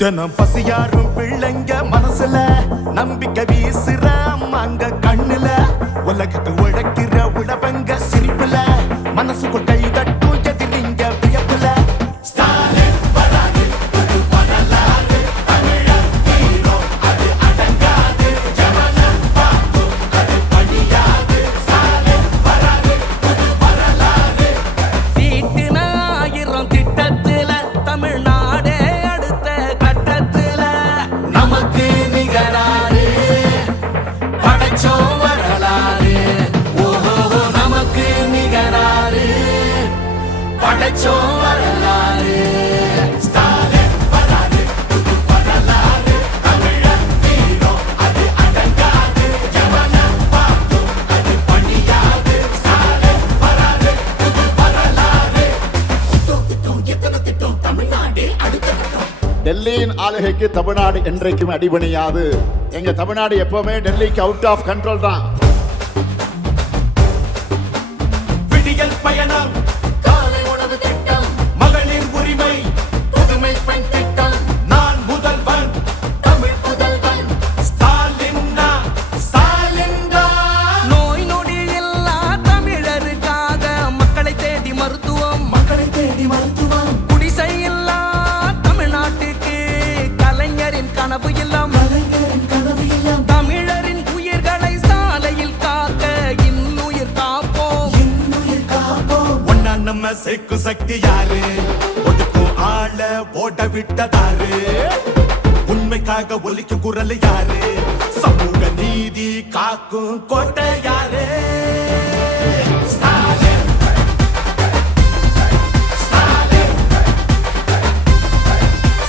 தினம் பசியாரும் பிள்ளைங்க மனசுல நம்பிக்கை வீசுற அம்மாங்க கண்ணுல உலகத்து உழைக்கிற உழவங்க சிரிப்புல மனசுக்குள் கை தட்டும் எதிரிங்க வியப்புல ஸ்டாலின் வராது புது வரலாறு தமிழர் ஹீரோ அது அடங்காது ஜவனம் பார்க்கும் அது பணியாது ஸ்டாலின் வராது புது வரலாறு தீட்டின 1000 திட்டத்துல தமிழ்நாடே அடுத்த கட்டத்துல நமக்கு நிகராறு படைச்சோம் வரலாறு ஓஹோ நமக்கு நிகராறு படைச்சோம் வரலாறு ஸ்டாலின் வராது புது வரலாறு தமிழர் ஹீரோ அது அடங்காது ஜவனம் பார்க்கும் அது பணியாது ஸ்டாலின் வராது புது வரலாறு எத்தனை திட்டம் தமிழ்நாடு அடுத்த கட்டம் டெல்லியின் ஆளுகைக்கு தமிழ்நாடு என்றைக்கும் அடிபணியாது. எங்க தமிழ்நாடு எப்பவுமே டெல்லிக்கு அவுட் ஆஃப் கண்ட்ரோல் தான். விடியல் பயணம் காலை உணவு திட்டம் மகளிர் உரிமை புதுமை பெண் திட்டம் நான் முதல்வன் தமிழ் புதல்வன் ஸ்டாலின்னா ஸ்டாலின்டா நோய் நொடி இல்லா தமிழருக்காக மக்களை தேடி மருத்துவம் குடிசை இல்லா தமிழ்நாட்டுக்கு கலைஞரின் கனவு இல்லம் தமிழரின் உயிர்களை சாலையில் காக்க இன்னுயிர் காப்போம் ஒன்னா நம்ம சேர்க்கும் சக்தி யாரு ஒதுக்கும் ஆள ஓட விட்டதாரு உண்மைக்காக ஒலிக்கும் குரல் யாரு சமூக நீதி காக்கும் கோட்டை யாரு ஸ்டாலின் ஸ்டாலின்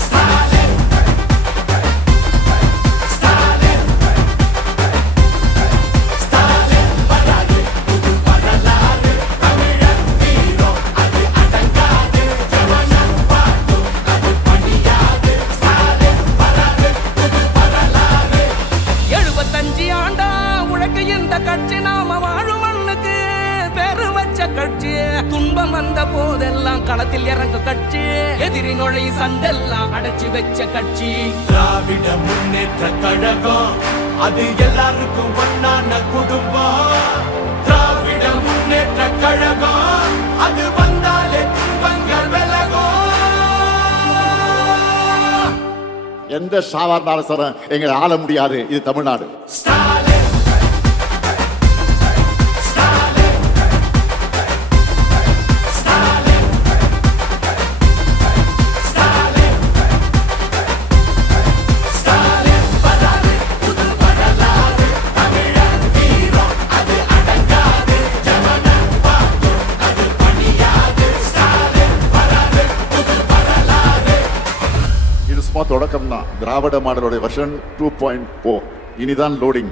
ஸ்டாலின் ஸ்டாலின் ஸ்டாலின் வராது புது வரலாறு தமிழர் ஹீரோ அது அடங்காது ஜவனம் பார்க்கும் அது பணியாது ஸ்டாலின் வராது புது வரலாறு 75 ஆண்டா உழைக்க இந்த கட்சி நாம வாழும் மண்ணுக்கு பெரு வச்ச கட்சி துன்பம் வந்த போதெல்லாம் களத்தில் இறங்க கட்சி எதிரி நுழை சண்டெல்லாம் அடைச்சு வச்ச கட்சி திராவிட முன்னேற்ற கழகம் அது எல்லாருக்கும் ஒன்னான குடும்பம் திராவிட முன்னேற்ற கழகம் அது வந்தாலே துன்பங்கள் விலகும் எந்த சாதாரண அரசரும் எங்களை ஆள முடியாது. இது தமிழ்நாடு. ஸ்டாலின் ஸ்டாலின் ஸ்டாலின் ஸ்டாலின் ஸ்டாலின் வராது புது வரலாறு தமிழர் ஹீரோ அது அடங்காது ஜவனம் பார்க்கும் அது பணியாது ஸ்டாலின் வராது புது வரலாறு இது சும்மா தொடக்கம் தான். திராவிட மாடலுடைய வெர்ஷன் 2.0 இனிதான் லோடிங்.